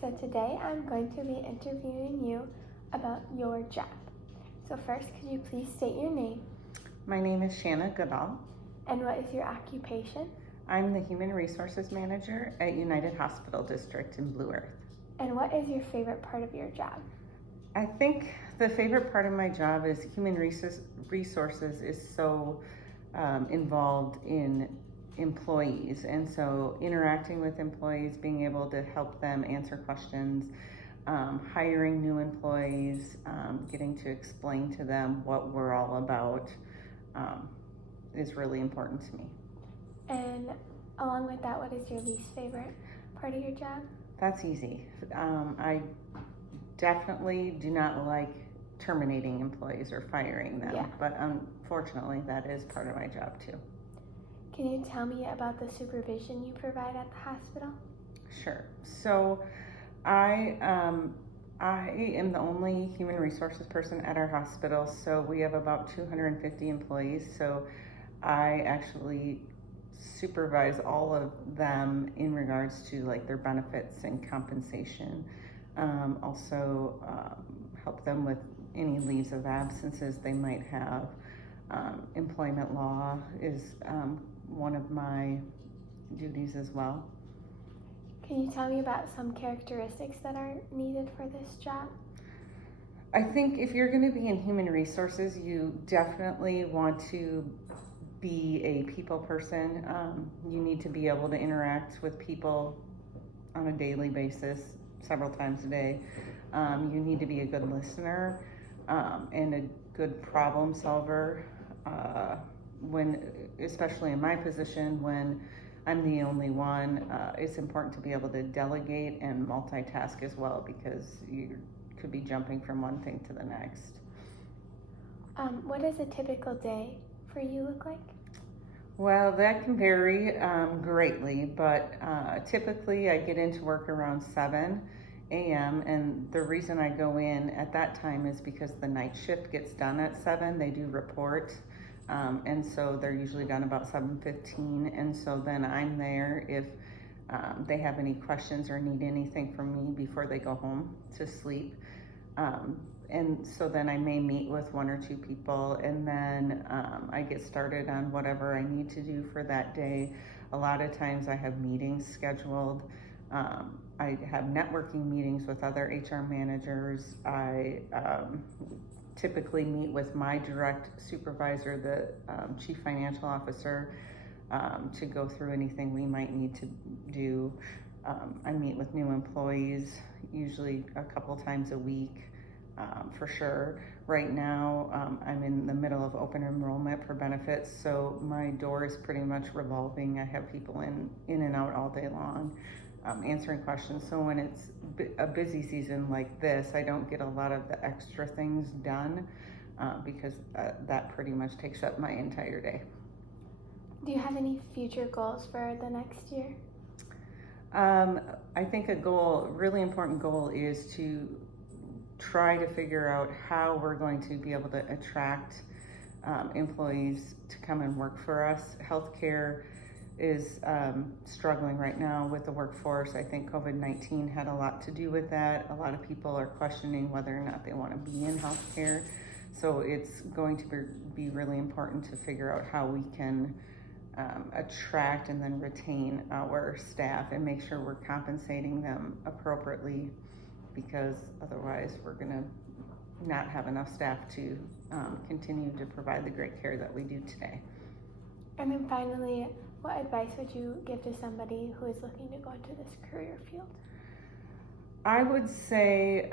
So today I'm going to be interviewing you about your job. So first, could you please state your name? My name is Shanna Gudahl. And what is your occupation? I'm the Human Resources Manager at United Hospital District in Blue Earth. And what is your favorite part of your job? I think the favorite part of my job is Human Resources is so involved in employees, and so interacting with employees, being able to help them answer questions, hiring new employees, getting to explain to them what we're all about is really important to me. And along with that, what is your least favorite part of your job? That's easy. I definitely do not like terminating employees or firing them, but unfortunately that is part of my job too. Can you tell me about the supervision you provide at the hospital? Sure. So I am the only human resources person at our hospital, so we have about 250 employees, so I actually supervise all of them in regards to like their benefits and compensation. Also help them with any leaves of absences they might have. Employment law is one of my duties as well. Can you tell me about some characteristics that are needed for this job? I think if you're going to be in human resources, you definitely want to be a people person. You need to be able to interact with people on a daily basis, several times a day. You need to be a good listener and a good problem solver. Especially in my position, when I'm the only one, it's important to be able to delegate and multitask as well, because you could be jumping from one thing to the next. What does a typical day for you look like? Well, that can vary greatly, but typically I get into work around 7 a.m. and the reason I go in at that time is because the night shift gets done at 7. They do report, and so they're usually done about 7:15, and so then I'm there if they have any questions or need anything from me before they go home to sleep. And so then I may meet with 1 or 2 people, and then I get started on whatever I need to do for that day. A lot of times I have meetings scheduled. I have networking meetings with other HR managers. I typically meet with my direct supervisor, the chief financial officer, to go through anything we might need to do. I meet with new employees usually a couple times a week. For sure. Right now, I'm in the middle of open enrollment for benefits, so my door is pretty much revolving. I have people in and out all day long, answering questions. So when it's a busy season like this, I don't get a lot of the extra things done because that pretty much takes up my entire day. Do you have any future goals for the next year? I think a really important goal is to try to figure out how we're going to be able to attract employees to come and work for us. Healthcare is struggling right now with the workforce. I think COVID-19 had a lot to do with that. A lot of people are questioning whether or not they want to be in healthcare. So it's going to be really important to figure out how we can attract and then retain our staff and make sure we're compensating them appropriately, because otherwise we're going to not have enough staff to continue to provide the great care that we do today. And then finally, what advice would you give to somebody who is looking to go into this career field? I would say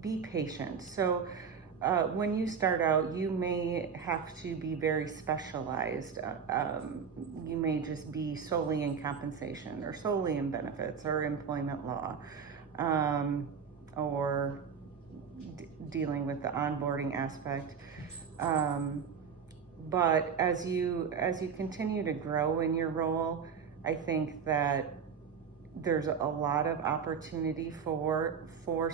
be patient. So when you start out, you may have to be very specialized. You may just be solely in compensation or solely in benefits or employment law, or dealing with the onboarding aspect. But as you continue to grow in your role, I think that there's a lot of opportunity for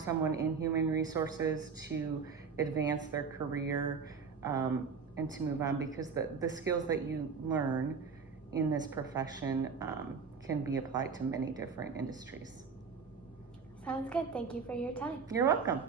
someone in human resources to advance their career and to move on, because the skills that you learn in this profession can be applied to many different industries. Sounds good. Thank you for your time. You're welcome.